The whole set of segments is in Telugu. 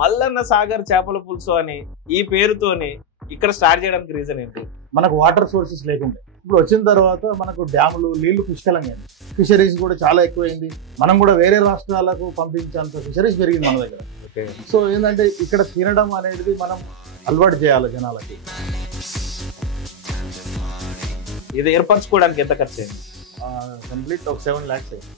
మల్లన్న సాగర్ చేపల పులుసు అని ఈ పేరుతోని ఇక్కడ స్టార్ట్ చేయడానికి రీజన్ ఏంటి? మనకు వాటర్ సోర్సెస్ లేకుండే ఇప్పుడు వచ్చిన తర్వాత మనకు డ్యాములు నీళ్లు పుష్కలంగా ఫిషరీస్ కూడా చాలా ఎక్కువైంది. మనం కూడా వేరే రాష్ట్రాలకు పంపించేంత ఫిషరీస్ పెరిగింది మన దగ్గర. సో ఏంటంటే ఇక్కడ తినడం అనేది మనం అలవాటు చేయాలి జనాలకి. ఇది ఏర్పరచుకోవడానికి ఎంత ఖర్చు అయింది? కంప్లీట్ ఒక 7 lakhs అయింది.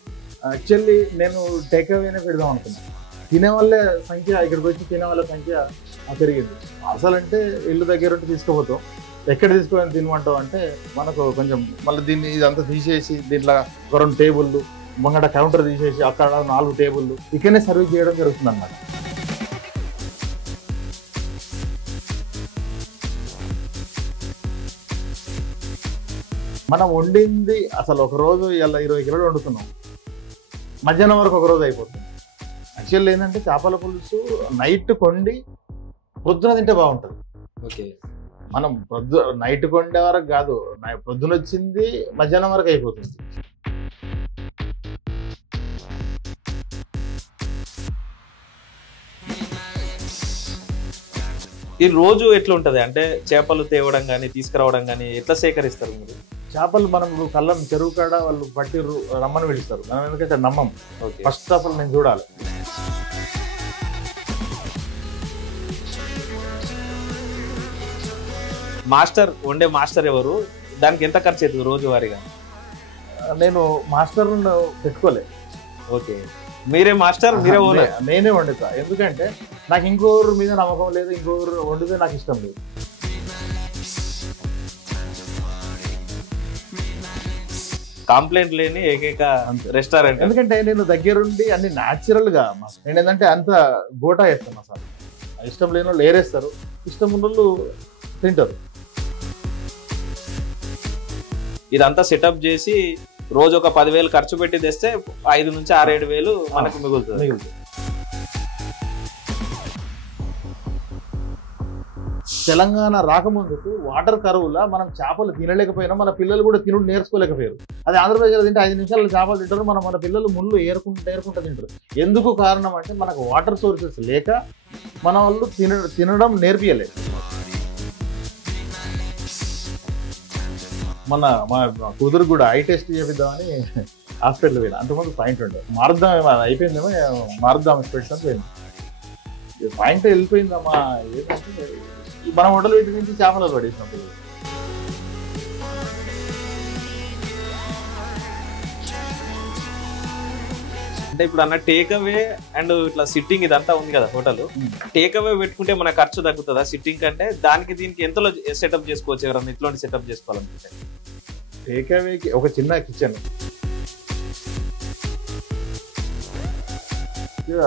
యాక్చువల్లీ నేను టేక్ అవేనే పెడదాం అనుకున్నాను. తినే వాళ్ళ సంఖ్య ఇక్కడికి వచ్చి తినే వాళ్ళ సంఖ్య పెరిగింది. అసలు అంటే ఇల్లు దగ్గర ఉంటే తీసుకుపోతాం, ఎక్కడ తీసుకొని తినమంటాం అంటే మనకు కొంచెం మళ్ళీ దీన్ని ఇదంతా తీసేసి దీంట్లో ఒక 2 టేబుల్లు ముంగట కౌంటర్ తీసేసి అక్కడ 4 టేబుల్లు ఇక్కడనే సర్వీస్ చేయడం జరుగుతుంది అన్నమాట. మనం వండింది అసలు ఒక రోజు ఇలా 20 కిలోలు వండుతున్నాం, మధ్యాహ్నం వరకు ఒక రోజు అయిపోతుంది. యాక్చువల్లీ ఏంటంటే చేపల పులుసు నైట్ కొండి పొద్దున తింటే బాగుంటుంది. ఓకే, మనం నైట్ కొండే వరకు కాదు, పొద్దున వచ్చింది మధ్యాహ్నం వరకు అయిపోతుంది. ఈ రోజు ఎట్లా ఉంటది అంటే చేపలు తేవడం కానీ తీసుకురావడం కానీ ఎట్లా సేకరిస్తారు మీరు? చేపలు మనం కళ్ళం చెరువు కాడ వాళ్ళు పట్టి రమ్మని పిలుస్తారు, మనం ఎందుకంటే నమ్మం. ఫస్ట్ ఆఫ్ ఆల్ నేను చూడాలి. మాస్టర్ వండే మాస్టర్ ఎవరు, దానికి ఎంత ఖర్చు అవుతుంది రోజువారీగా? నేను మాస్టర్ పెట్టుకోలే. ఓకే, మీరే మాస్టర్, మీరే ఓనర్? నేనే వండుతా, ఎందుకంటే నాకు ఇంకోరు మీద నమ్మకం లేదు, ఇంకోరు వండితే నాకు ఇష్టం లేదు. కంప్లైంట్ లేని ఏకైక రెస్టారెంట్. ఎందుకంటే నేను దగ్గరుండి అన్ని న్యాచురల్ గా నేను ఏంటంటే అంత గోటా వేస్తాను మసాలా. ఇష్టం లేని వాళ్ళు ఏరేస్తారు, ఇష్టం ఉన్న వాళ్ళు తింటారు. ఇదంతా సెటప్ చేసి రోజు ఒక 10,000 ఖర్చు పెట్టి తెస్తే 5 నుంచి 6-7 వేలు మనకు మిగులుతుంది. తెలంగాణ రాకముందుకు వాటర్ కరువులా మనం చేపలు తినలేకపోయినా మన పిల్లలు కూడా తినుడు నేర్చుకోలేకపోయారు. అది ఆంధ్రప్రదేశ్లో తింటే 5 నిమిషాలు చేపలు తింటారు, మన పిల్లలు ముళ్ళు ఏరుకుంటూ తింటారు. ఎందుకు కారణం అంటే మనకు వాటర్ సోర్సెస్ లేక మన వాళ్ళు తినడం నేర్పియలేదు. మా కూతురు కూడా ఐ టెస్ట్ చేపిద్దామని హాస్పిటల్ పోయినా. అంతకుముందు పాయింట్ ఉండదు, మారుద్దాం అయిపోయిందేమో, మారుద్దాం హాస్పిటల్ పోయింది. పాయింట్ వెళ్ళిపోయిందమ్మా. ఏంటంటే మనం హోటల్ వీటి నుంచి చేపలు పడేసినప్పుడు అంటే ఇప్పుడు అన్న టేక్ అవే అండ్ ఇట్లా సిట్టింగ్ ఇదంతా ఉంది కదా హోటల్, టేక్ అవే పెట్టుకుంటే మన ఖర్చు తగ్గుతుందా సిట్టింగ్ కంటే? దానికి దీనికి ఎంతలో సెటప్ చేసుకోవచ్చు ఎవరన్నా ఇట్లాంటి సెటప్ చేసుకోవాలనుకుంటే? టేక్ అవేకి ఒక చిన్న కిచెన్,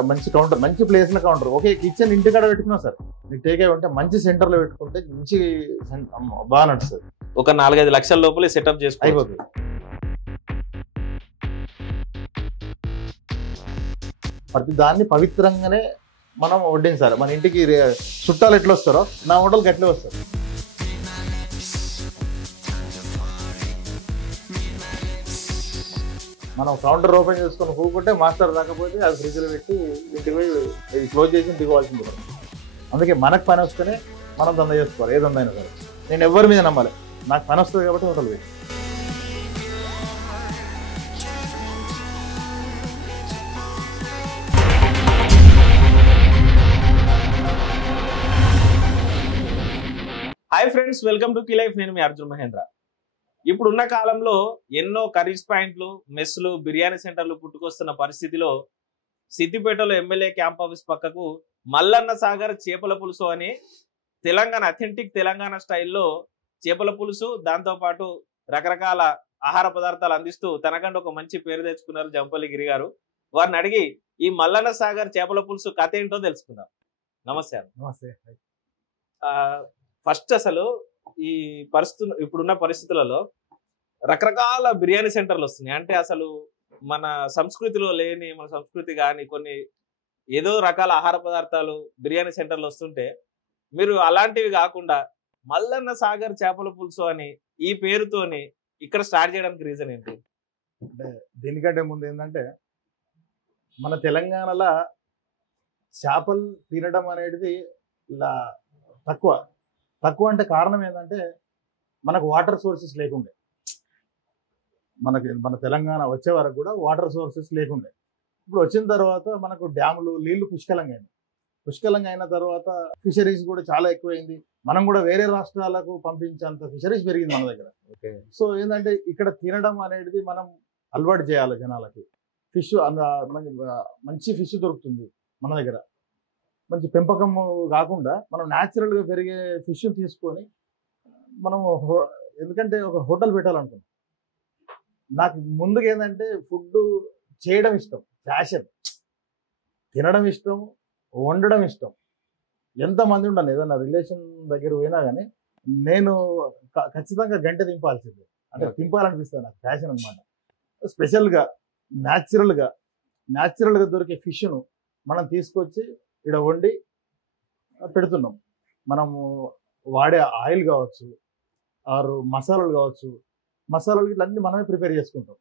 మంచి కౌంటర్, మంచి ప్లేస్లో కౌంటర్. ఓకే, కిచెన్ ఇంటికాడ పెట్టుకున్నా సార్, మీకు టేక్ అవే ఉంటే మంచి సెంటర్లో పెట్టుకుంటే మంచి బాగా నడుస్తుంది. ఒక 4-5 లక్షల లోపలే సెటప్ చేసుకో అయిపోతుంది. ప్రతి దాన్ని పవిత్రంగానే మనం వడ్డించాలి. మన ఇంటికి చుట్టాలు ఎట్లా వస్తారో నా హోటల్కి ఎట్లా వస్తారు. మనం కౌంటర్ ఓపెన్ చేసుకొని కూకుంటే మాస్టర్ రాకపోతే అది ఫ్రిడ్జ్లో పెట్టి ఇంటికి పోయి ఇది క్లోజ్ చేసి ఇంటికి పోవాల్సింది. అందుకే మనకు పని వస్తేనే మనం దందా చేసుకోవాలి, ఏ దందా అయినా సరే. నేను ఎవరి మీద నమ్మాలి, నాకు పని వస్తుంది కాబట్టి హోటల్ పోయి. Hi friends, welcome to key life. నేను మీ అర్జున్ మహేంద్ర. ఇప్పుడున్న కాలంలో ఎన్నో కర్రీస్ పాయింట్లు, మెస్లు, బిర్యానీ సెంటర్లు పుట్టుకొస్తున్న పరిస్థితిలో సిద్దిపేటలో ఎమ్మెల్యే క్యాంప్ ఆఫీస్ పక్కకు మల్లన్న సాగర్ చేపల పులుసు అని తెలంగాణ అథెంటిక్ తెలంగాణ స్టైల్లో చేపల పులుసు, దాంతోపాటు రకరకాల ఆహార పదార్థాలు అందిస్తూ తనకంటే ఒక మంచి పేరు తెచ్చుకున్నారు జంపల్లి గిరి గారు. వారిని అడిగి ఈ మల్లన్న సాగర్ చేపల పులుసు కథ ఏంటో తెలుసుకుందాం. నమస్తే. నమస్తే. ఫస్ట్ అసలు ఈ ఇప్పుడున్న పరిస్థితులలో రకరకాల బిర్యానీ సెంటర్లు వస్తున్నాయి. అంటే అసలు మన సంస్కృతిలో లేని, మన సంస్కృతి కానీ కొన్ని ఏదో రకాల ఆహార పదార్థాలు బిర్యానీ సెంటర్లు వస్తుంటే మీరు అలాంటివి కాకుండా మల్లన్న సాగర్ చేపల పులుసు అని ఈ పేరుతోని ఇక్కడ స్టార్ట్ చేయడానికి రీజన్ ఏంటి? అంటే దీనికంటే ముందు ఏంటంటే మన తెలంగాణలో చేపలు తినడం అనేది ఇలా తక్కువ తక్కువ అంటే కారణం ఏంటంటే మనకు వాటర్ సోర్సెస్ లేకుండే, మన తెలంగాణ వచ్చే వరకు కూడా వాటర్ సోర్సెస్ లేకుండే. ఇప్పుడు వచ్చిన తర్వాత మనకు డ్యాములు నీళ్లు పుష్కలంగా అయిన తర్వాత ఫిషరీస్ కూడా చాలా ఎక్కువైంది. మనం కూడా వేరే రాష్ట్రాలకు పంపించేంత ఫిషరీస్ పెరిగింది మన దగ్గర. సో ఏంటంటే ఇక్కడ తినడం అనేది మనం అలవాటు చేయాలి జనాలకి. ఫిష్ మంచి ఫిష్ దొరుకుతుంది మన దగ్గర, మంచి పెంపకం కాకుండా మనం న్యాచురల్గా పెరిగే ఫిష్ తీసుకొని మనం ఎందుకంటే ఒక హోటల్ పెట్టాలనుకున్నాం. నాకు ముందుగా ఏంటంటే ఫుడ్ చేయడం ఇష్టం, ఫ్యాషన్, తినడం ఇష్టం, వండడం ఇష్టం. ఎంతమంది ఉండను ఏదన్నా రిలేషన్ దగ్గర పోయినా కానీ నేను ఖచ్చితంగా గంట తింపాల్సిందే, అంటే తింపాలనిపిస్తుంది నాకు, ఫ్యాషన్ అనమాట. స్పెషల్గా న్యాచురల్గా దొరికే ఫిష్ను మనం తీసుకొచ్చి ఇక్కడ వండి పెడుతున్నాం. మనము వాడే ఆయిల్ కావచ్చు, ఆరు మసాలాలు కావచ్చు, మసాలాలు ఇట్లన్నీ మనమే ప్రిపేర్ చేసుకుంటాం.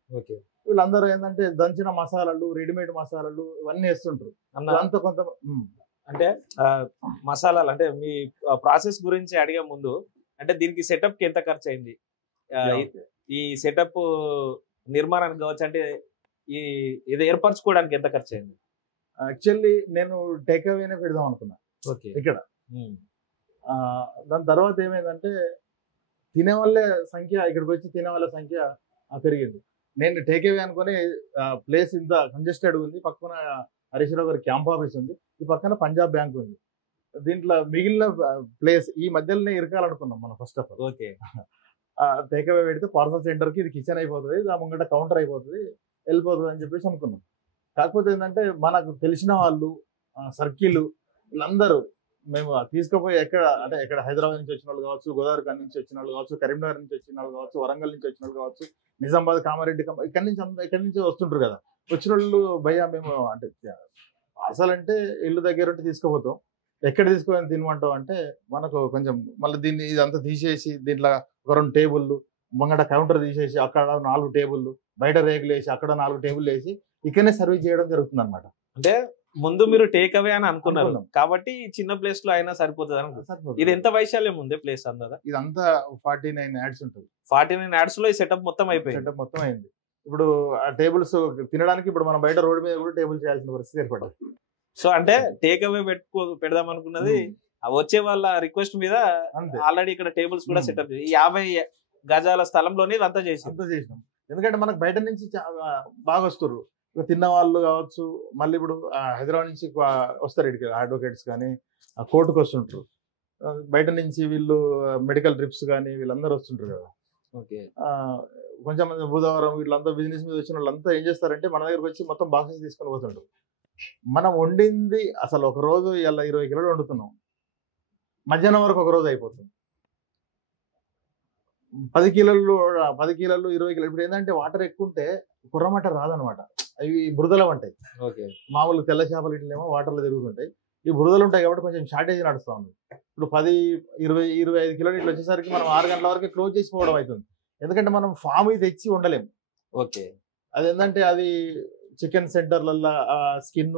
వీళ్ళందరూ ఏంటంటే దంచిన మసాలాలు, రెడీమేడ్ మసాలాలు ఇవన్నీ వేస్తుంటారు. అంత కొంత అంటే మసాలాలు అంటే మీ ప్రాసెస్ గురించి అడిగే ముందు అంటే దీనికి సెటప్ కి ఎంత ఖర్చు అయింది, ఈ సెటప్ నిర్మాణానికి కావచ్చు, అంటే ఇది ఏర్పరచుకోవడానికి ఎంత ఖర్చు అయింది? యాక్చువల్లీ నేను టేక్ అవేనే పెడదాం అనుకున్నా ఇక్కడ. దాని తర్వాత ఏమైందంటే తినే వాళ్ళ సంఖ్య, ఇక్కడికి వచ్చి తినే వాళ్ళ సంఖ్య పెరిగింది. నేను టేక్ అవే అనుకుని ప్లేస్ ఇంత కంజెస్టెడ్ ఉంది, పక్కన హరీష్ రావు గారి క్యాంప్ ఆఫీస్ ఉంది, ఈ పక్కన పంజాబ్ బ్యాంక్ ఉంది. దీంట్లో మిగిలిన ప్లేస్ ఈ మధ్యలోనే ఇరకాలనుకున్నాం మనం. First of all take away పెడితే పార్సల్ సెంటర్కి ఇది కిచెన్ అయిపోతుంది, దాని ముంగట కౌంటర్ అయిపోతుంది, వెళ్ళిపోతుంది అని చెప్పేసి అనుకున్నాం. కాకపోతే ఏంటంటే మనకు తెలిసిన వాళ్ళు సర్కిల్ వీళ్ళందరూ మేము తీసుకుపోయి ఎక్కడ హైదరాబాద్ నుంచి వచ్చిన వాళ్ళు కావచ్చు, గోదావరి నుంచి వచ్చిన వాళ్ళు కావచ్చు, కరీంనగర్ నుంచి వచ్చిన వాళ్ళు కావచ్చు, వరంగల్ నుంచి వచ్చిన వాళ్ళు కావచ్చు, నిజామాబాద్, కామారెడ్డి ఇక్కడి నుంచి వస్తుంటారు కదా. వచ్చిన వాళ్ళు భయ్యా మేము అంటే అసలంటే ఇల్లు దగ్గర ఉంటే తీసుకుపోతాం, ఎక్కడ తీసుకొని తినమంటాం అంటే మనకు కొంచెం మళ్ళీ దీన్ని ఇదంతా తీసేసి దీంట్లో ఒక 2 టేబుల్లు, ముంగట కౌంటర్ తీసేసి అక్కడ 4 టేబుల్లు, బయట రేకులు వేసి అక్కడ 4 టేబుల్ వేసి ఇక్కడనే సర్వీస్ చేయడం జరుగుతుంది అనమాట. అంటే ముందు మీరు టేక్ అవే అని అనుకున్నారు కాబట్టి చిన్న ప్లేస్ లో అయినా సరిపోతుంది అనుకుంటున్నారు. ఇది ఎంత వైశాల్యం ఉంది ప్లేస్ అందదా? ఇదంతా 49 యాడ్స్ ఉంటుంది. 49 యాడ్స్ లో ఈ సెటప్ మొత్తం అయిపోయింది. సెటప్ మొత్తం అయింది. ఇప్పుడు ఆ టేబుల్స్ తినడానికి ఇప్పుడు మనం బయట రోడ్డు మీద కూడా టేబుల్ చేయాల్సిన పరిస్థితి ఏర్పడదు. సో అంటే టేక్ అవే పెడదాం అనుకున్నది వచ్చే వాళ్ళ రిక్వెస్ట్ మీద ఆల్రెడీ ఇక్కడ టేబుల్స్ కూడా సెటప్ 50 గజాల స్థలంలోనే అంతా చేసినాం. ఎందుకంటే మనకు బయట నుంచి బాగా వస్తారు తిన్న వాళ్ళు కావచ్చు. మళ్ళీ ఇప్పుడు హైదరాబాద్ నుంచి వస్తారు ఇక్కడికి అడ్వకేట్స్ కానీ, కోర్టుకు వస్తుంటారు. బయట నుంచి వీళ్ళు మెడికల్ ట్రిప్స్ కానీ వీళ్ళందరూ వస్తుంటారు కదా. కొంచెం మంది బుధవారం వీళ్ళంతా బిజినెస్ మీద వచ్చిన వాళ్ళంతా ఏం చేస్తారంటే మన దగ్గరకు వచ్చి మొత్తం బాక్సెస్ తీసుకొని పోతుంటారు. మనం వండింది అసలు ఒక రోజు ఇలా 20 కిలోలు వండుతున్నాం, మధ్యాహ్నం వరకు ఒక రోజు అయిపోతుంది. 10 కిలోలు 20 కిలోలు. ఇప్పుడు ఏంటంటే వాటర్ ఎక్కువ ఉంటే కుర్రమట రాదనమాట, అవి బురదలు ఉంటాయి. మామూలు తెల్ల చేపలు ఇట్లేమో వాటర్లో తిరుగుతుంటాయి, ఈ బురదలు ఉంటాయి కాబట్టి కొంచెం షార్టేజ్ నడుస్తూ ఉంది. ఇప్పుడు 10, 20, 25 కిలోలు ఇట్లా వచ్చేసరికి మనం 6 గంటల వరకు క్లోజ్ చేసిపోవడం అవుతుంది. ఎందుకంటే మనం ఫామ్ తెచ్చి ఉండలేము. అది ఏంటంటే అది చికెన్ సెంటర్లలో స్కిన్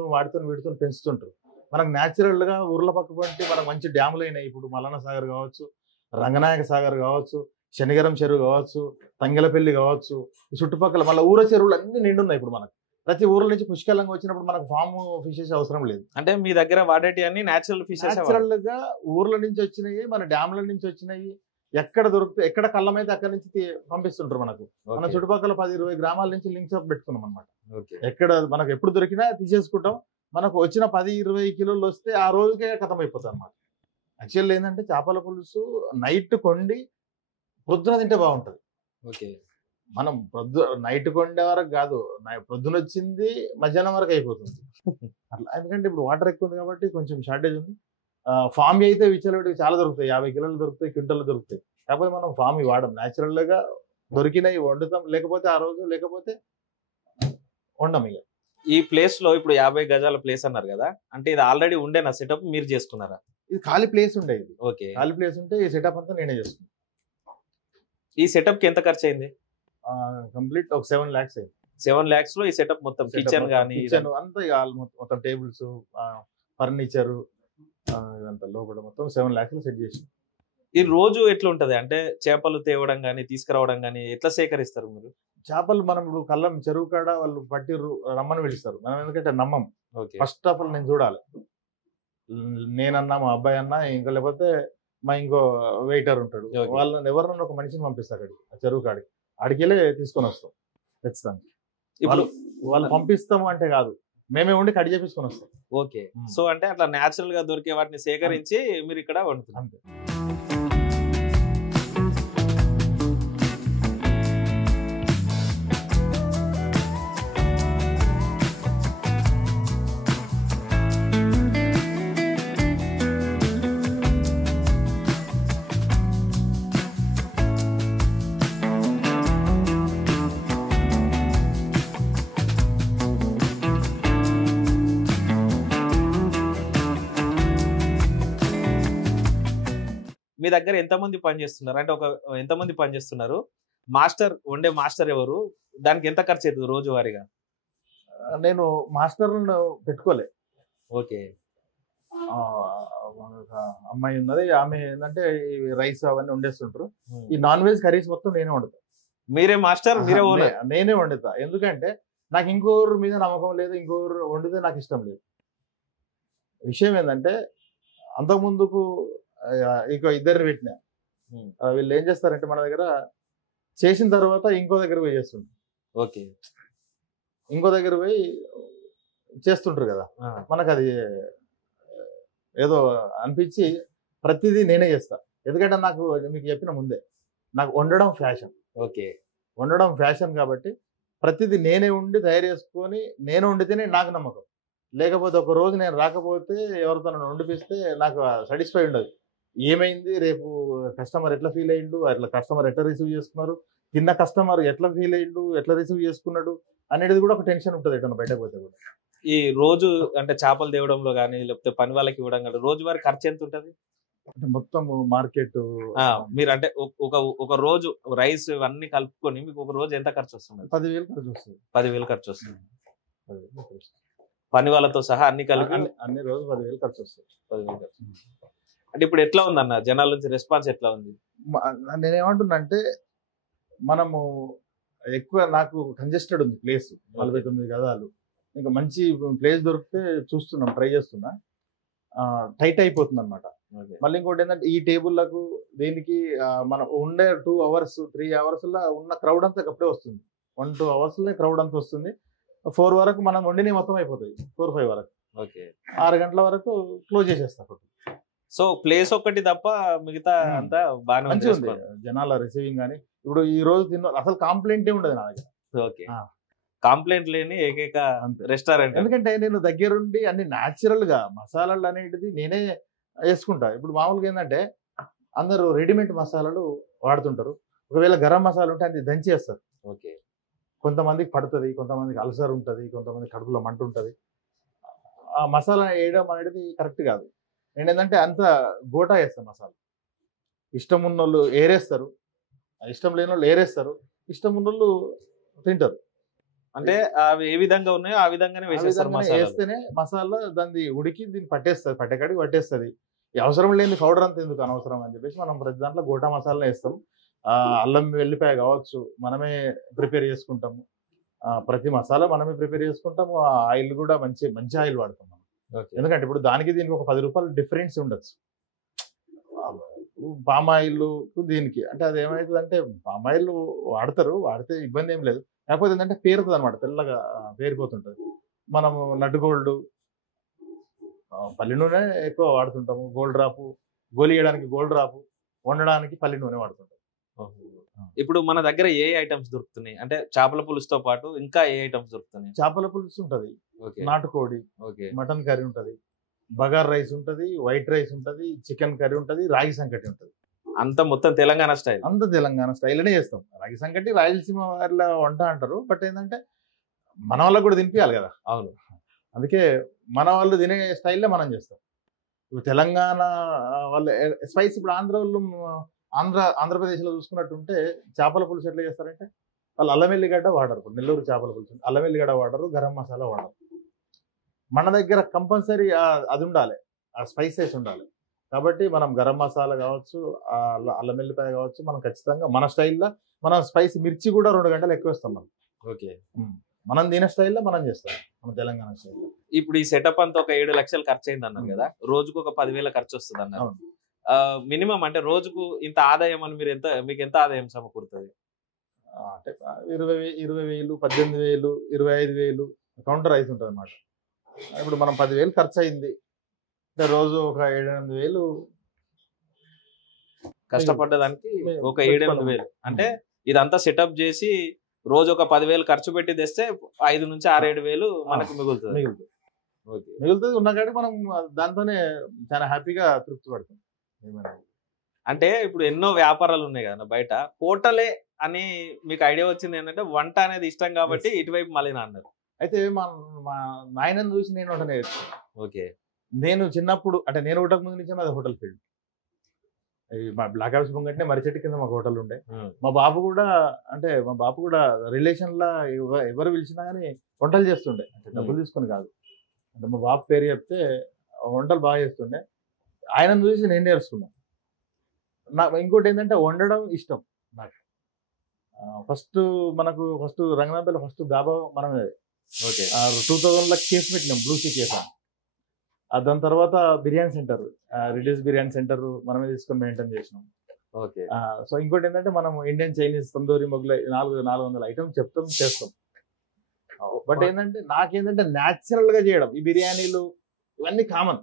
వీటితో పెంచుతుంటారు. మనకు న్యాచురల్గా ఊర్ల పక్క పంటి మనకు మంచి డ్యాములు అయినాయి. ఇప్పుడు మల్లన్న సాగర్ కావచ్చు, రంగనాయక సాగర్ కావచ్చు, శనిగరం చెరువు కావచ్చు, తంగెలపల్లి కావచ్చు, ఈ చుట్టుపక్కల మళ్ళీ ఊర చెరువులు అన్ని నిండున్నాయి. ఇప్పుడు మనకు ప్రతి ఊర్ల నుంచి పుష్కలంగా వచ్చినప్పుడు మనకు ఫామ్ ఫిషెస్ అవసరం లేదు. అంటే మీ దగ్గర వాడేటి అన్ని న్యాచురల్ ఫిషెస్, న్యాచురల్ గా ఊర్ల నుంచి వచ్చినాయి, మన డ్యామ్ల నుంచి వచ్చినాయి. ఎక్కడ దొరుకుతాయి, ఎక్కడ కళ్ళమైతే అక్కడ నుంచి పంపిస్తుంటారు మనకు. మన చుట్టుపక్కల 10-20 గ్రామాల నుంచి లింక్స్ అప్ పెట్టుకున్నాం అనమాట. ఎక్కడ మనకు ఎప్పుడు దొరికినా తీసేసుకుంటాం. మనకు వచ్చిన 10-20 కిలోలు వస్తే ఆ రోజుకే ఖతం అయిపోతుంది అనమాట. యాక్చువల్ ఏంటంటే చేపల పులుసు నైట్ కొండి పొద్దున తింటే బాగుంటుంది. మనం నైట్ కొండే వరకు కాదు, పొద్దున వచ్చింది మధ్యాహ్నం వరకు అయిపోతుంది అట్లా. ఎందుకంటే ఇప్పుడు వాటర్ ఎక్కువ ఉంది కాబట్టి కొంచెం షార్టేజ్ ఉంది. ఫామ్ అయితే విచ్చలవిడికి చాలా దొరుకుతాయి, 50 కిలోలు దొరుకుతాయి, క్వింటల్ దొరుకుతాయి. కాకపోతే మనం ఫామ్ వాడం, న్యాచురల్గా దొరికినవి వండుతాం, లేకపోతే ఆ రోజు లేకపోతే వండం. ఇక ఈ ప్లేస్ లో ఇప్పుడు 50 గజాల ప్లేస్ అన్నారు కదా, అంటే ఇది ఆల్రెడీ ఉండేనా సెటప్, మీరు చేసుకున్నారా? ఇది ఖాళీ ప్లేస్ ఉండే, ఇది ఖాళీ ప్లేస్ ఉంటే ఈ సెటప్ అంతా నేనే చేసుకున్నాను. ఈ సెటప్ కి ఎంత ఖర్చు అయింది? కంప్లీట్ ఒక 7 lakhs అయింది. 7 lakhs లో ఈ సెటప్ మొత్తం కిచెన్ కానీ అంతా మొత్తం టేబుల్స్, ఫర్నిచరు ఇదంతా లోపల మొత్తం 7 lakhs సెట్ చేసి. ఈ రోజు ఎట్లా ఉంటది అంటే చేపలు తేవడం కానీ తీసుకురావడం కానీ ఎట్లా సేకరిస్తారు మీరు? చేపలు మనం ఇప్పుడు కళ్ళం చెరువు కాడ వాళ్ళు పట్టిర్రు రమ్మని పిలుస్తారు, మనం ఎందుకంటే నమ్మం. ఓకే. ఫస్ట్ ఆఫ్ ఆల్ నేను చూడాలి, నేనన్నా మా అబ్బాయి అన్నా ఇంకా లేకపోతే మా ఇంకో వెయిటర్ ఉంటాడు, Okay. వాళ్ళని ఎవరన్నా ఒక మనిషిని పంపిస్తా అక్కడికి, ఆ చెరువు కాడికి, అడిగిలే తీసుకొని వస్తాం ఖచ్చితంగా. ఇప్పుడు వాళ్ళు పంపిస్తాము అంటే కాదు, మేమే ఉండి కడి చేపించుకొని వస్తాం. ఓకే. సో అంటే అట్లా న్యాచురల్ గా దొరికే వాటిని సేకరించి మీరు ఇక్కడ వండుతున్నారు. అంతే. మీ దగ్గర ఎంతమంది పని చేస్తున్నారు అంటే ఎంతమంది పని చేస్తున్నారు? వండే మాస్టర్ ఎవరు? దానికి ఎంత ఖర్చు అవుతుంది రోజువారీగా? నేను మాస్టర్లను పెట్టుకోలే. ఓకే. ఒక అమ్మాయి ఉన్నది, ఆమె ఏంటంటే రైస్ అవన్నీ వండేస్తుంటారు. ఈ నాన్ వెజ్ కర్రీస్ మొత్తం నేనే వండుతా. మీరే మాస్టర్, మీరే ఓనర్? నేనే వండుతా, ఎందుకంటే నాకు ఇంకోరు మీద నమ్మకం లేదు, ఇంకోరు వండితే నాకు ఇష్టం లేదు. విషయం ఏంటంటే అంతకుముందుకు ఇంకో ఇద్దరిని పెట్టినా, వీళ్ళు ఏం చేస్తారంటే మన దగ్గర చేసిన తర్వాత ఇంకో దగ్గర పోయి చేస్తుంటారు. ఓకే. ఇంకో దగ్గర పోయి చేస్తుంటారు కదా, మనకు అది ఏదో అనిపించి ప్రతిదీ నేనే చేస్తా. ఎందుకంటే నాకు మీకు చెప్పిన ముందే నాకు వండడం ఫ్యాషన్. ఓకే. వండడం ఫ్యాషన్ కాబట్టి ప్రతిదీ నేనే ఉండి తయారు చేసుకొని నేను వండితేనే నాకు నమ్మకం. లేకపోతే ఒక రోజు నేను రాకపోతే ఎవరితో నన్ను వండిపిస్తే నాకు సాటిస్ఫై ఉండదు. ఏమైంది, రేపు కస్టమర్ ఎట్లా ఫీల్ అయ్యిండు, అట్లా కస్టమర్ ఎట్లా రిసీవ్ చేసుకున్నారు, తిన్న కస్టమర్ ఎట్లా ఫీల్ అయ్యిండు, ఎట్లా రిసీవ్ చేసుకున్నాడు అనేది కూడా ఒక టెన్షన్ ఉంటుంది ఎట్లా బయటకు పోతే కూడా. ఈ రోజు అంటే చేపలు తేవడంలో కానీ లేకపోతే పని వాళ్ళకి ఇవ్వడం కానీ రోజువారీ ఖర్చు ఎంత ఉంటుంది? అంటే మొత్తం మార్కెట్ మీరు అంటే ఒక రోజు రైస్ ఇవన్నీ కలుపుకొని మీకు ఒక రోజు ఎంత ఖర్చు వస్తుంది? 10,000 ఖర్చు వస్తుంది. 10,000 ఖర్చు వస్తుంది. పని వాళ్ళతో సహా అన్ని కలిపి అన్ని రోజు 10,000 ఖర్చు వస్తుంది. 10,000 ఖర్చు. అంటే ఇప్పుడు ఎట్లా ఉందన్న జనాల నుంచి రెస్పాన్స్ ఎట్లా ఉంది? నేనేమంటున్నా అంటే మనము ఎక్కువ, నాకు కంజెస్టెడ్ ఉంది ప్లేస్, 49 గదాలు, ఇంకా మంచి ప్లేస్ దొరికితే చూస్తున్నాం, ట్రై చేస్తున్నా, టైట్ అయిపోతుంది అనమాట. మళ్ళీ ఇంకోటి ఏంటంటే ఈ టేబుల్లకు దీనికి మనం ఉండే 2 hours 3 hours ఉన్న క్రౌడ్ అంతా అప్పుడే వస్తుంది. 1-2 hours క్రౌడ్ అంతా వస్తుంది. 4 వరకు మనం వండిని మొత్తం అయిపోతాయి. 4-5 వరకు, ఓకే, 6 గంటల వరకు క్లోజ్ చేసేస్తాం. సో ప్లేస్ ఒక్కటి తప్ప మిగతా అంతా బాగానే మంచిగా ఉంది, జనాల రిసీవింగ్ కానీ. ఇప్పుడు ఈ రోజు అసలు కాంప్లైంట్ ఉండదు నా దగ్గర. ఓకే. కాంప్లైంట్ లేని ఏకైక రెస్టారెంట్. ఎందుకంటే నేను దగ్గరుండి అన్ని న్యాచురల్ గా మసాలాలు అనేటిది నేనే వేసుకుంటా. ఇప్పుడు మామూలుగా ఏంటంటే అందరూ రెడీమేడ్ మసాలాలు వాడుతుంటారు. ఒకవేళ గరం మసాలా ఉంటే అది దంచి వేస్తారు. ఓకే. కొంతమందికి పడుతుంది, కొంతమందికి అల్సర్ ఉంటుంది, కొంతమంది కడుపులో మంట ఉంటుంది. ఆ మసాలా వేయడం అనేది కరెక్ట్ కాదు. నేను ఏంటంటే అంత గోటా వేస్తాను మసాలా. ఇష్టం ఉన్న వాళ్ళు ఏరేస్తారు, ఇష్టం లేని వాళ్ళు ఏరేస్తారు, ఇష్టం ఉన్న వాళ్ళు తింటారు. అంటే అవి ఏ విధంగా ఉన్నాయో ఆ విధంగానే వేస్తేనే మసాలా దాన్ని ఉడికి దీన్ని పట్టేస్తుంది, పట్టేకాడికి పట్టేస్తుంది. అవసరం లేని పౌడర్ అంతా ఎందుకు అనవసరం అని చెప్పేసి మనం ప్రతి దాంట్లో గోటా మసాలా వేస్తాం. అల్లం వెల్లిపాయ కావచ్చు మనమే ప్రిపేర్ చేసుకుంటాము. ప్రతి మసాలా మనమే ప్రిపేర్ చేసుకుంటాము. ఆ ఆయిల్ కూడా మంచి మంచి ఆయిల్ వాడతాం మనం. ఎందుకంటే ఇప్పుడు దానికి దీనికి ఒక 10 రూపాయలు డిఫరెన్స్ ఉండొచ్చు. పామ్ ఆయిల్ దీనికి అంటే అది ఏమవుతుంది అంటే పామ్ ఆయిల్ వాడతారు, వాడితే ఇబ్బంది ఏం లేదు. కాకపోతే ఏంటంటే పేరుతుంది అనమాట, తెల్లగా పేరిపోతుంటుంది. మనము నట్టు గోల్డ్, పల్లి నూనె ఎక్కువ వాడుతుంటాము. గోల్డ్ డ్రాపు, గోలియడానికి గోల్డ్ డ్రాపు, వండడానికి పల్లి నూనె వాడుతుంటాం. ఇప్పుడు మన దగ్గర ఏ ఐటమ్స్ దొరుకుతున్నాయి అంటే చేపల పులుసుతో పాటు ఇంకా ఏ ఐటమ్స్ దొరుకుతున్నాయి? చేపల పులుసు ఉంటది, నాటుకోడి, మటన్ కర్రీ ఉంటది, బగార్ రైస్ ఉంటది, వైట్ రైస్ ఉంటది, చికెన్ కర్రీ ఉంటది, రాగి సంకటి ఉంటది. అంతా మొత్తం తెలంగాణ స్టైల్, అంతా తెలంగాణ స్టైల్నే చేస్తాం. రాగి సంకటి రాయలసీమ వాళ్ళ వంట అంటారు, బట్ ఏంటంటే మన వాళ్ళకు కూడా తినిపించాలి కదా. అవును, అందుకే మన వాళ్ళు తినే స్టైల్లో మనం చేస్తాం. ఇప్పుడు తెలంగాణ వాళ్ళ స్పైస్, ఇప్పుడు ఆంధ్ర వాళ్ళు ఆంధ్రప్రదేశ్లో చూసుకున్నట్టుంటే చేపల పులుసు ఎట్లా చేస్తారంటే వాళ్ళు అల్లం వెల్లిగడ్డ వాడరు. ఇప్పుడు నెల్లూరు చేపల పులుసు అల్లం వెల్లిగడ్డ వాడరు, గరం మసాలా వాడరు. మన దగ్గర కంపల్సరీ అది ఉండాలి, ఆ స్పైసెస్ ఉండాలి. కాబట్టి మనం గరం మసాలా కావచ్చు, అల్లం వెల్లిపాయ కావచ్చు, మనం ఖచ్చితంగా మన స్టైల్లో మనం స్పైసీ మిర్చి కూడా 2 గంటలు ఎక్కువ వేస్తాం మనం. ఓకే. మనం తినే స్టైల్లో మనం చేస్తాం, మన తెలంగాణ స్టైల్లో. ఇప్పుడు ఈ సెటప్ అంతా ఒక 7 లక్షలు ఖర్చు అయింది అన్నారు కదా, రోజుకు ఒక 10,000 ఖర్చు వస్తుంది అన్నారు. మినిమం అంటే రోజుకు ఇంత ఆదాయం అని మీకు ఎంత ఆదాయం సమకూరుతుంది? అంటే 20,000, 18,000, 25,000 కౌంటర్ రైస్ ఉంటుంది అన్నమాట. ఇప్పుడు మనం 10,000 ఖర్చు అయింది అంటే రోజు ఒక 7-8,000 కష్టపడ్డదానికి ఒక 7-8,000 అంటే ఇదంతా సెటప్ చేసి రోజు ఒక 10,000 ఖర్చు పెట్టి తెస్తే 5 నుంచి 6-7,000 మనకు మిగులుతుంది. మిగులుతుంది ఉన్న కాడికి మనం దాంతోనే చాలా హ్యాపీగా తృప్తి పడుతుంది. అంటే ఇప్పుడు ఎన్నో వ్యాపారాలు ఉన్నాయి కదా బయట, హోటలే అని మీకు ఐడియా వచ్చింది ఏంటంటే వంట అనేది ఇష్టం కాబట్టి ఇటువైపు మళ్ళీ అన్నారు. అయితే మా నాయనని చూసి నేను వంట నేర్చుకున్నాను. ఓకే. నేను చిన్నప్పుడు అంటే నేను పుట్టక ముందు నుంచే మాది హోటల్ ఫీల్డ్. మా బ్లాక్ హౌస్ ముంగంటే మరిచెట్టు కింద మాకు హోటల్ ఉండే. మా బాబు కూడా రిలేషన్ లా ఎవరు పిలిచినా కానీ వంటలు చేస్తుండే, అంటే డబ్బులు తీసుకొని కాదు. అంటే మా బాబు పేరు చెప్తే వంటలు బాగా చేస్తుండే. ఆయనను చూసి నేను నేర్చుకున్నాను. నాకు ఇంకోటి ఏంటంటే వండడం ఇష్టం నాకు. ఫస్ట్ రంగనాథపల్లి ఫస్ట్ దాబా మనమే. 2000లో కేఫ్ పెట్టినాం, బ్లూసీ కేఫ్. దాని తర్వాత biryani centre, release biryani centre మనమే తీసుకొని మెయింటైన్ చేసినాం. ఓకే. సో ఇంకోటి ఏంటంటే మనం Indian, Chinese, tandoori, Mughlai 400 items చేస్తాం. బట్ ఏంటంటే నాకేంటంటే న్యాచురల్ గా చేయడం. ఈ బిర్యానీలు ఇవన్నీ కామన్,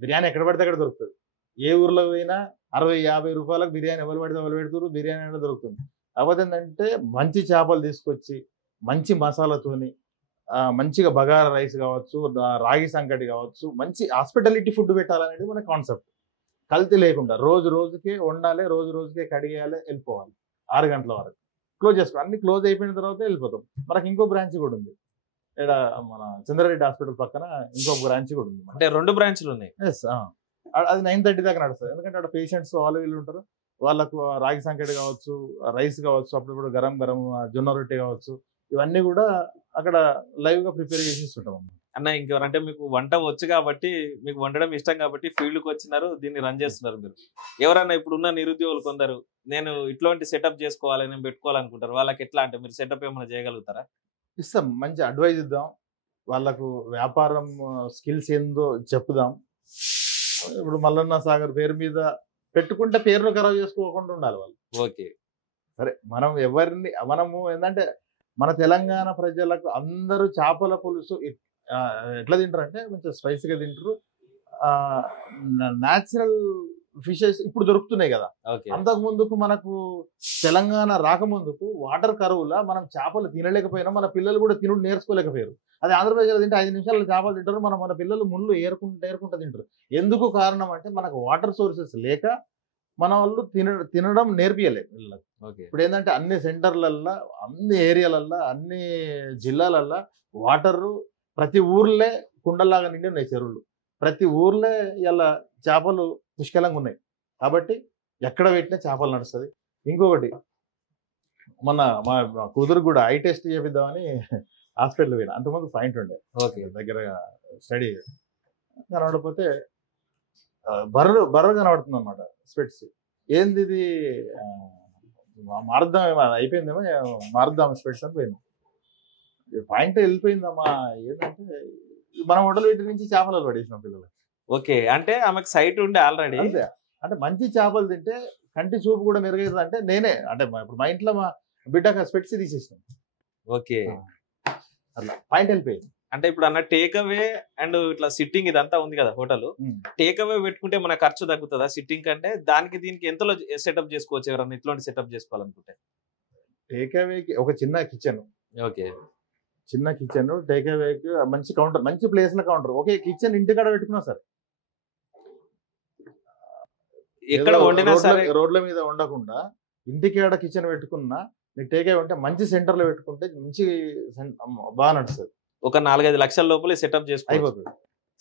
బిర్యానీ ఎక్కడ పడితే అక్కడ దొరుకుతుంది. ఏ ఊర్లో పోయినా 60-50 రూపాయలకు బిర్యానీ ఎవరు పడితే వాళ్ళు పెడుతున్నారు, బిర్యానీ అనేది దొరుకుతుంది. కాకపోతే ఏంటంటే మంచి చేపలు తీసుకొచ్చి మంచి మసాలాతోని మంచిగా బగారా రైస్ కావచ్చు, రాగి సంకటి కావచ్చు, మంచి హాస్పిటాలిటీ ఫుడ్ పెట్టాలనేది మన కాన్సెప్ట్. కల్తీ లేకుండా రోజు రోజుకే వండాలి, రోజు రోజుకే కడిగేయాలి, వెళ్ళిపోవాలి. 6 గంటల వరకు క్లోజ్ చేసుకోవాలి. అన్ని క్లోజ్ అయిపోయిన తర్వాత వెళ్ళిపోతాం. మనకి ఇంకో బ్రాంచ్ కూడా ఉంది ఇక్కడ, మన చంద్రారెడ్డి హాస్పిటల్ పక్కన ఇంకో బ్రాంచ్ కూడా ఉంది. అంటే 2 బ్రాంచ్లు ఉన్నాయి. ఎస్, అది 9:30 దాకా నడుస్తుంది. ఎందుకంటే అక్కడ పేషెంట్స్ వాళ్ళు వీళ్ళు ఉంటారు. వాళ్ళకు రాగి సంకటి కావచ్చు, రైస్ కావచ్చు, అప్పుడప్పుడు గరం జొన్న రొట్టె కావచ్చు, ఇవన్నీ కూడా అక్కడ లైవ్ గా ప్రిపేర్ చేసి ఇస్తుంటాం అన్న. ఇంకెవరంటే మీకు వంట వచ్చు కాబట్టి, మీకు వండడం ఇష్టం కాబట్టి ఫీల్డ్కి వచ్చినారు, దీన్ని రన్ చేస్తున్నారు మీరు. ఎవరన్నా ఇప్పుడున్న నిరుద్యోగులు కొందరు నేను ఇట్లాంటి సెటప్ చేసుకోవాలి, నేను పెట్టుకోవాలనుకుంటారు, వాళ్ళకి ఎట్లా అంటే మీరు సెటప్ ఏమైనా చేయగలుగుతారా? ఇస్తాం, మంచి అడ్వైజ్ ఇద్దాం, వాళ్ళకు వ్యాపారం స్కిల్స్ ఏందో చెప్పుదాం. ఇప్పుడు మల్లన్న సాగర్ పేరు మీద పెట్టుకుంటే పేరును ఖరాబ్ చేసుకోకుండా ఉండాలి వాళ్ళు. ఓకే, సరే. మనము ఏంటంటే మన తెలంగాణ ప్రజలకు అందరూ చేపల పులుసు ఎట్లా తింటారు అంటే కొంచెం స్పైసీగా తింటారు. న్యాచురల్ ఫిషెస్ ఇప్పుడు దొరుకుతున్నాయి కదా. అంతకు ముందుకు మనకు తెలంగాణ రాకముందుకు వాటర్ కరువులా మనం చేపలు తినలేకపోయినా, మన పిల్లలు కూడా తినుడు నేర్చుకోలేకపోయారు. అది ఆంధ్రప్రదేశ్లో తింటే 5 నిమిషాలు చేపలు తింటారు, మన పిల్లలు ముళ్ళు ఏరుకుంటూ తింటారు. ఎందుకు కారణం అంటే మనకు వాటర్ సోర్సెస్ లేక మన వాళ్ళు తినడం నేర్పియలేదు పిల్లలకు. ఇప్పుడు ఏంటంటే అన్ని సెంటర్లల్లో, అన్ని ఏరియాలల్లో, అన్ని జిల్లాలల్లో వాటరు ప్రతి ఊర్లే కుండల్లాగా నిండి ఉన్నాయి చెరువులు. ప్రతి ఊర్లే ఇలా చేపలు పుష్కలంగా ఉన్నాయి. కాబట్టి ఎక్కడ పెట్టినా చేపలు నడుస్తుంది. ఇంకొకటి, మొన్న మా కూతురు కూడా ఐ టెస్ట్ చేపిద్దామని హాస్పిటల్ పోయినా. అంతకుముందు పాయింట్ ఉండే దగ్గర స్టడీ కనబడకపోతే బర్ర కనబడుతుంది అనమాట, స్పెట్స్. ఏంది ఇది మారుద్దాం, అయిపోయిందేమో మారుద్దాం స్పెట్స్ అని పోయింది. పాయింట్ వెళ్ళిపోయిందమ్మా. ఏంటంటే మనం హోటల్ వీటి నుంచి చేపలు పడేసినాం పిల్లలు. ఓకే, అంటే ఆమెకు సైట్ ఉండే ఆల్రెడీ. అంటే మంచి చేపలు తింటే కంటి చూపు కూడా మెరుగైతుంది. అంటే నేనే అంటే ఇప్పుడు మా ఇంట్లో మా బిడ్డకు స్పెట్స్ తీసేసినాం. ఓకే, అట్లా పాయింట్ వెళ్ళిపోయింది. అంటే ఇప్పుడు అన్న టేక్ అవే అండ్ ఇట్లా సిట్టింగ్ ఇదంతా ఉంది కదా హోటల్, టేక్ అవే పెట్టుకుంటే మన ఖర్చు తగ్గుతుందా సిట్టింగ్ కంటే? దీనికి ఎంతలో సెటప్ చేసుకోవచ్చు ఎవరన్నా ఇట్లాంటి సెటప్ చేసుకోవాలనుకుంటే? టేక్ అవేకి ఒక చిన్న కిచెన్. ఓకే, చిన్న కిచెన్ టేక్ అవేకి మంచి కౌంటర్, మంచి ప్లేస్ లో కౌంటర్. ఓకే, కిచెన్ ఇంటికాడ పెట్టుకున్నా సార్, ఎక్కడ వండినా సరే రోడ్ల మీద ఉండకుండా ఇంటికాడ కిచెన్ పెట్టుకున్నా, నీకు టేక్ అవే ఉంటే మంచి సెంటర్ లో పెట్టుకుంటే మంచి బాగా నడుస్తుంది. ఒక 4-5 లక్షల లోపల సెటప్ అయిపోతుంది.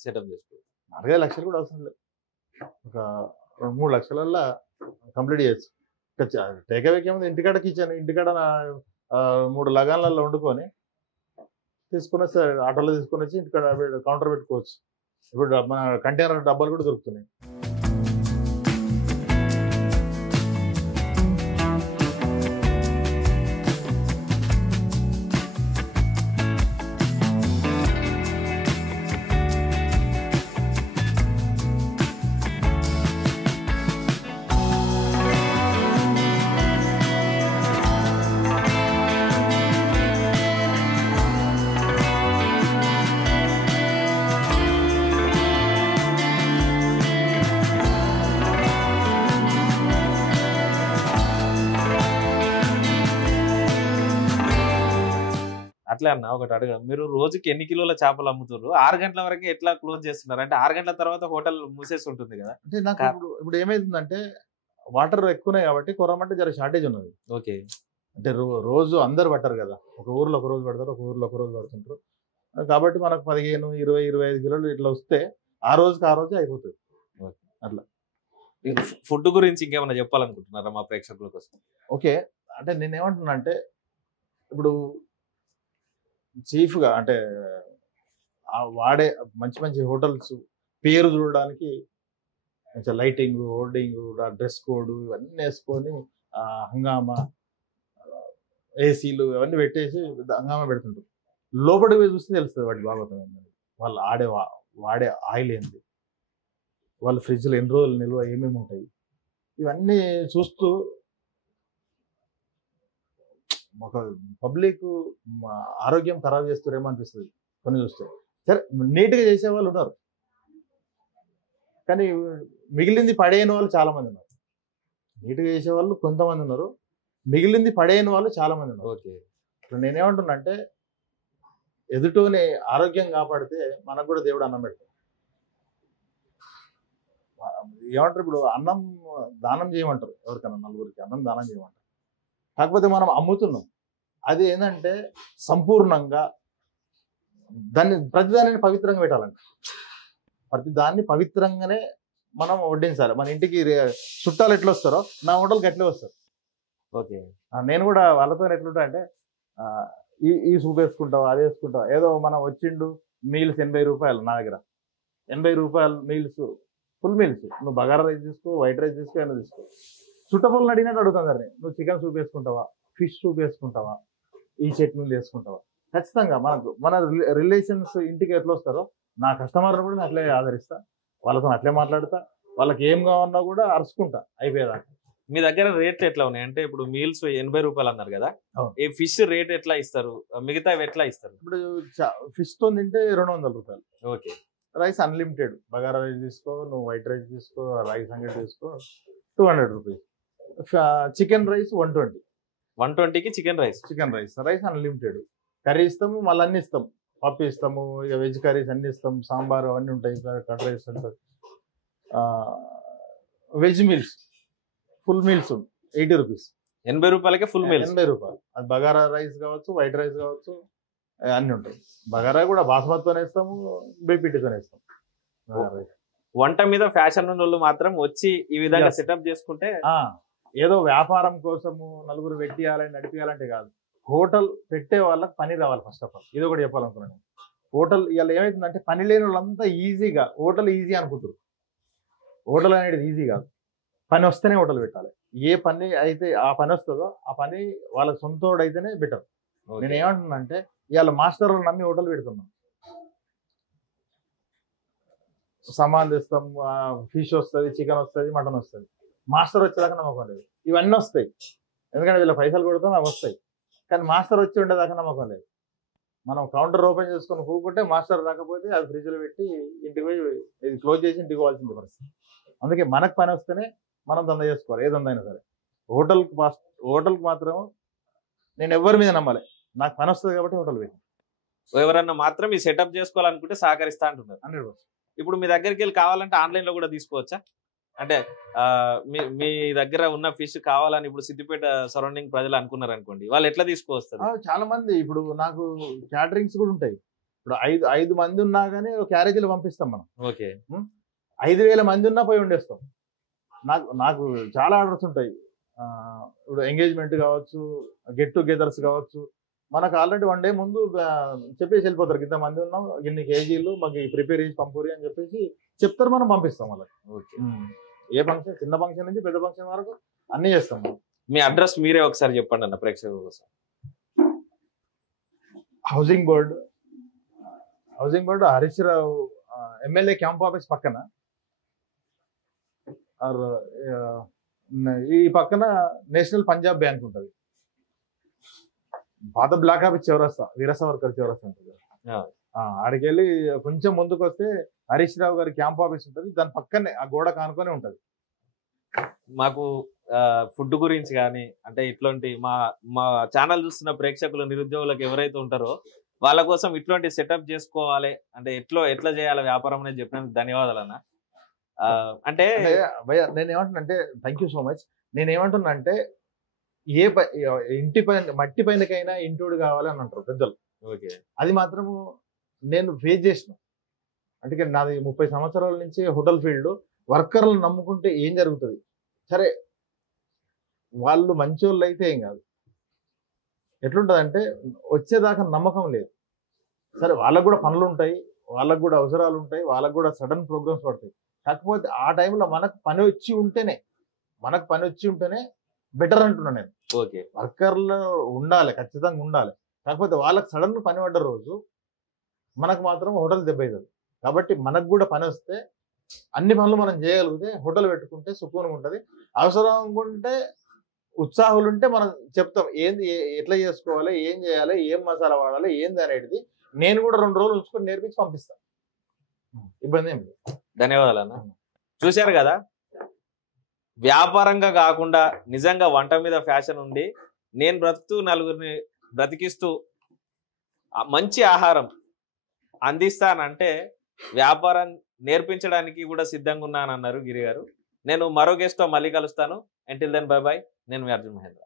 సెటప్ చేసుకో 4-5 లక్షలు కూడా అవసరం లేదు, ఒక 2-3 లక్షలల్లో కంప్లీట్ చేయొచ్చు. టేక్ అవేకి ఏముంది, ఇంటికాడ కిచెన్, ఇంటికాడ 3 లగాన్లలో వండుకొని తీసుకుని వచ్చి ఆటోలో తీసుకుని వచ్చి ఇక్కడ కౌంటర్ పెట్టుకోవచ్చు. ఇప్పుడు మన కంటైనర్ డబ్బాలు కూడా దొరుకుతున్నాయి. అట్లా అన్న ఒకటి అడగ, మీరు రోజుకి ఎన్ని కిలోల చేపలు అమ్ముతారు? 6 గంటల వరకు ఎట్లా క్లోజ్ చేస్తున్నారు? అంటే 6 గంటల తర్వాత హోటల్ మూసేసి ఉంటుంది కదా. అంటే నాకు ఇప్పుడు ఏమైతుందంటే వాటర్ ఎక్కువనే కాబట్టి కొరమంటే జర షార్టేజ్ ఉన్నది. ఓకే. అంటే రోజు అందరు పట్టరు కదా, ఒక ఊర్లో ఒక రోజు పడతారు, ఒక ఊర్లో ఒక రోజు పడుతుంటారు. కాబట్టి మనకు 15, 20, 25 కిలోలు ఇట్లా వస్తే ఆ రోజే అయిపోతుంది. అట్లా. ఫుడ్ గురించి ఇంకేమైనా చెప్పాలనుకుంటున్నారా మా ప్రేక్షకుల కోసం? ఓకే, అంటే నేనేమంటున్నా అంటే ఇప్పుడు చీఫ్గా అంటే వాడే మంచి మంచి హోటల్స్ పేరు చూడడానికి కొంచెం లైటింగ్, హోర్డింగ్, డ్రెస్ కోడ్ ఇవన్నీ వేసుకొని హంగామా, ఏసీలు ఇవన్నీ పెట్టేసి హంగామా పెడుతుంటారు. లోపలికి పోయి చూస్తే తెలుస్తుంది వాటి బాగోతుంది ఏంటంటే, వాళ్ళు వాడే ఆయిల్ ఏంది, వాళ్ళ ఫ్రిడ్జ్లో ఎన్ని రోజులు నిల్వ ఏమేమి ఉంటాయి, ఇవన్నీ చూస్తూ ఒక పబ్లిక్ ఆరోగ్యం ఖరాబ్ చేస్తారేమో అనిపిస్తుంది కొన్ని చూస్తే. సరే నీట్గా చేసే వాళ్ళు ఉన్నారు, కానీ మిగిలింది పడేయని వాళ్ళు చాలా మంది ఉన్నారు. నీట్గా చేసే వాళ్ళు కొంతమంది ఉన్నారు, మిగిలింది పడేయని వాళ్ళు చాలా మంది ఉన్నారు. ఓకే. ఇప్పుడు నేనేమంటున్నా అంటే ఎదుటోని ఆరోగ్యం కాపాడితే మనకు కూడా దేవుడు అన్నం పెడతాడు. ఏమంటారు, ఇప్పుడు అన్నం దానం చేయమంటారు, ఎవరికన్నా నలుగురికి అన్నం దానం చేయమంటారు. కాకపోతే మనం అమ్ముతున్నాం, అది ఏంటంటే సంపూర్ణంగా ప్రతిదాన్ని పవిత్రంగా పెట్టాలంట. ప్రతిదాన్ని పవిత్రంగానే మనం వడ్డించాలి. మన ఇంటికి చుట్టాలు ఎట్లా వస్తారో నా హోటల్కి ఎట్లే వస్తారు. ఓకే. నేను కూడా వాళ్ళతో ఎట్లుంటా అంటే ఈ సూప్ వేసుకుంటావా, అది వేసుకుంటావా, ఏదో మనం వచ్చిండు మీల్స్ 80 రూపాయలు, నా దగ్గర 80 రూపాయలు మీల్స్, ఫుల్ మీల్స్. నువ్వు బగారా రైస్ తీసుకో, వైట్ రైస్ తీసుకో, ఏమైనా తీసుకో. చుట్టపల్లని అడిగినట్టు అడుగుతాను సార్, నువ్వు చికెన్ సూప్ వేసుకుంటావా, ఫిష్ సూప్ వేసుకుంటావా, ఈ చట్నీలు వేసుకుంటావా. ఖచ్చితంగా మన రిలేషన్స్ ఇంటికి ఎట్లా వస్తారో నా కస్టమర్ని కూడా అట్లే ఆదరిస్తా, వాళ్ళతో అట్లే మాట్లాడతా, వాళ్ళకి ఏం కావన్నా కూడా అరుచుకుంటా అయిపోయేదాకా. మీ దగ్గర రేట్లు ఎట్లా ఉన్నాయి? అంటే ఇప్పుడు మీల్స్ 80 రూపాయలు అన్నారు కదా, ఈ ఫిష్ రేట్ ఎట్లా ఇస్తారు, మిగతా ఎట్లా ఇస్తారు? ఇప్పుడు ఫిష్ తో తింటే 200 రూపాయలు. Okay. Rice unlimited, bagara rice తీసుకో, నువ్వు వైట్ రైస్ తీసుకో, రైస్ హండ్రెడ్ తీసుకో, 200 రూపీస్. Chicken rice 120. 120కి చికెన్ రైస్ అన్లిమిటెడ్. కర్రీ ఇస్తాము, మళ్ళీ అన్ని ఇస్తాం, పప్పు ఇస్తాము, ఇక వెజ్ కర్రీస్ అన్ని ఇస్తాం, సాంబార్ అవన్నీ ఉంటాయి, కర్డ్ రైస్ ఉంటుంది. Veg meals full meals 80 rupees. 80 రూపాయలకే ఫుల్ మీల్స్. 80 రూపాయలు. అది బగారా రైస్ కావచ్చు, వైట్ రైస్ కావచ్చు, అన్ని ఉంటాయి. బగారా కూడా బాస్మతితోనే ఇస్తాము, బీపీటీతోనే ఇస్తాం. వంట మీద ఫ్యాషన్ ఉన్న వాళ్ళు మాత్రం వచ్చి ఈ విధంగా సెటప్ చేసుకుంటే, ఏదో వ్యాపారం కోసము నలుగురు పెట్టియాలని నడిపియాలంటే కాదు, హోటల్ పెట్టే వాళ్ళకి పని రావాలి. ఫస్ట్ ఆఫ్ ఆల్ ఇది ఒకటి చెప్పాలనుకున్నాను. హోటల్ ఇవాళ ఏమవుతుందంటే పని లేని వాళ్ళంతా ఈజీగా హోటల్ ఈజీ అనుకుంటారు. హోటల్ అనేది ఈజీ కాదు, పని వస్తేనే హోటల్ పెట్టాలి. ఏ పని అయితే ఆ పని వస్తుందో ఆ పని వాళ్ళ సొంతోడు అయితేనే బెటర్. నేను ఏమంటున్నా అంటే ఇవాళ మాస్టర్లు నమ్మి హోటల్ పెడుతున్నాం. సామాన్ తెస్తాం, ఫిష్ వస్తుంది, చికెన్ వస్తుంది, మటన్ వస్తుంది. మాస్టర్ వచ్చేదాకా నమ్మకం లేదు. ఇవన్నీ వస్తాయి ఎందుకంటే వీళ్ళ పైసలు కొడతాం, అవి వస్తాయి. కానీ మాస్టర్ వచ్చి ఉండేదాకా నమ్మకం లేదు. మనం కౌంటర్ ఓపెన్ చేసుకొని కూకుంటే మాస్టర్ రాకపోతే అది ఫ్రిడ్జ్లో పెట్టి ఇంటికి పోయి ఇది క్లోజ్ చేసి ఇంటికి పోవాల్సింది పరిస్థితి. అందుకే మనకు పని వస్తేనే మనం దంద చేసుకోవాలి, ఏ దంద అయినా సరే. హోటల్కి మాత్రం నేను ఎవరి మీద నమ్మాలి, నాకు పని వస్తుంది కాబట్టి హోటల్ పెట్టి. ఎవరన్నా మాత్రం ఈ సెటప్ చేసుకోవాలనుకుంటే సహకరిస్తా అంటున్నారు. 100%. ఇప్పుడు మీ దగ్గరికి వెళ్ళి కావాలంటే ఆన్లైన్లో కూడా తీసుకోవచ్చా? అంటే మీ దగ్గర ఉన్న ఫిష్ కావాలని ఇప్పుడు సిద్దిపేట సరౌండింగ్ ప్రజలు అనుకున్నారు అనుకోండి, వాళ్ళు ఎట్లా తీసుకువస్తారు? చాలా మంది ఇప్పుడు నాకు క్యాటరింగ్స్ కూడా ఉంటాయి. ఇప్పుడు 5 మంది ఉన్నా కానీ క్యారేజీలు పంపిస్తాం మనం. ఓకే. 5,000 మంది ఉన్నా పోయి వండేస్తాం. నాకు చాలా ఆర్డర్స్ ఉంటాయి. ఇప్పుడు ఎంగేజ్మెంట్ కావచ్చు, గెట్ టుగెదర్స్ కావచ్చు, మనకు ఆల్రెడీ 1 డే ముందు చెప్పేసి వెళ్ళిపోతారు, ఇంతమంది ఉన్నాం, ఇన్ని కేజీలు మాకు ప్రిపేర్ చేసి పంపురి అని చెప్పేసి చెప్తారు, మనం పంపిస్తాం వాళ్ళకి. ఏ ఫంక్షన్, చిన్న ఫంక్షన్ నుంచి పెద్ద ఫంక్షన్ వరకు అన్ని చేస్తాం. మీ అడ్రస్ మీరే ఒకసారి చెప్పండి అన్న ప్రేక్షకుల కోసం. Housing board Harish Rao MLA camp office పక్కన, ఈ పక్కన నేషనల్ పంజాబ్ బ్యాంక్ ఉంటుంది, పాత బ్లాక్ ఆఫీస్ చౌరస్తా, వీరసావర్కర్ చౌరస్తా ఉంటుంది. ఆడికి వెళ్ళి కొంచెం ముందుకు వస్తే హరీష్ రావు గారి క్యాంప్ ఆఫీస్ ఉంటుంది, దాని పక్కనే ఆ గోడ కానుకొని ఉంటది. మాకు ఫుడ్ గురించి కానీ, అంటే ఇట్లాంటి మా ఛానల్ చూస్తున్న ప్రేక్షకులు, నిరుద్యోగులకు ఎవరైతే ఉంటారో వాళ్ళ కోసం ఇట్లాంటి సెటప్ చేసుకోవాలి అంటే ఎట్లా చేయాలి వ్యాపారం అనేది చెప్పినందుకు ధన్యవాదాలు అన్న. అంటే భయ్య నేనేమంటున్నానంటే, థ్యాంక్ యూ సో మచ్. నేనేమంటున్నా అంటే, ఇంటి పైన మట్టి పైనకైనా ఇంటోడు కావాలి అని అంటారు పెద్దలు. ఓకే, అది మాత్రము నేను ఫేస్ చేసిన. అంటే నాది 30 సంవత్సరాల నుంచి హోటల్ ఫీల్డ్. వర్కర్లను నమ్ముకుంటే ఏం జరుగుతుంది? సరే వాళ్ళు మంచోళ్ళు అయితే ఏం కాదు, ఎట్లుంటుందంటే వచ్చేదాకా నమ్మకం లేదు. సరే వాళ్ళకు కూడా పనులు ఉంటాయి, వాళ్ళకు కూడా అవసరాలు ఉంటాయి, వాళ్ళకు కూడా సడన్ ప్రోగ్రామ్స్ పడతాయి. కాకపోతే ఆ టైంలో మనకు పని వచ్చి ఉంటేనే బెటర్ అంటున్నా నేను. ఓకే, వర్కర్లు ఉండాలి, ఖచ్చితంగా ఉండాలి. కాకపోతే వాళ్ళకి సడన్ పని పడ్డ రోజు మనకు మాత్రం హోటల్ దెబ్బవుతుంది. కాబట్టి మనకు కూడా పని వస్తే అన్ని పనులు మనం చేయగలిగితే హోటల్ పెట్టుకుంటే సుఖంగా ఉంటుంది. అవసరం ఉంటే ఉత్సాహాలు ఉంటే మనం చెప్తాం ఏంది, ఎట్లా చేసుకోవాలి, ఏం చేయాలి, ఏం మసాలా వాడాలి, ఏంది అనేది నేను కూడా 2 రోజులు ఉంచుకొని నేర్పించి పంపిస్తాను, ఇబ్బంది ఏం లేదు. ధన్యవాదాలు అన్న. చూశారు కదా, వ్యాపారంగా కాకుండా నిజంగా వంట మీద ఫ్యాషన్ ఉండి నేను బ్రతుకుతూ నలుగురిని బ్రతికిస్తూ మంచి ఆహారం అందిస్తానంటే వ్యాపారం నేర్పించడానికి కూడా సిద్ధంగా ఉన్నానన్నారు గిరి గారు. నేను మరో గెస్ట్తో మళ్ళీ కలుస్తాను. Until then bye bye. నేను మీ అర్జున్ మహేంద్ర.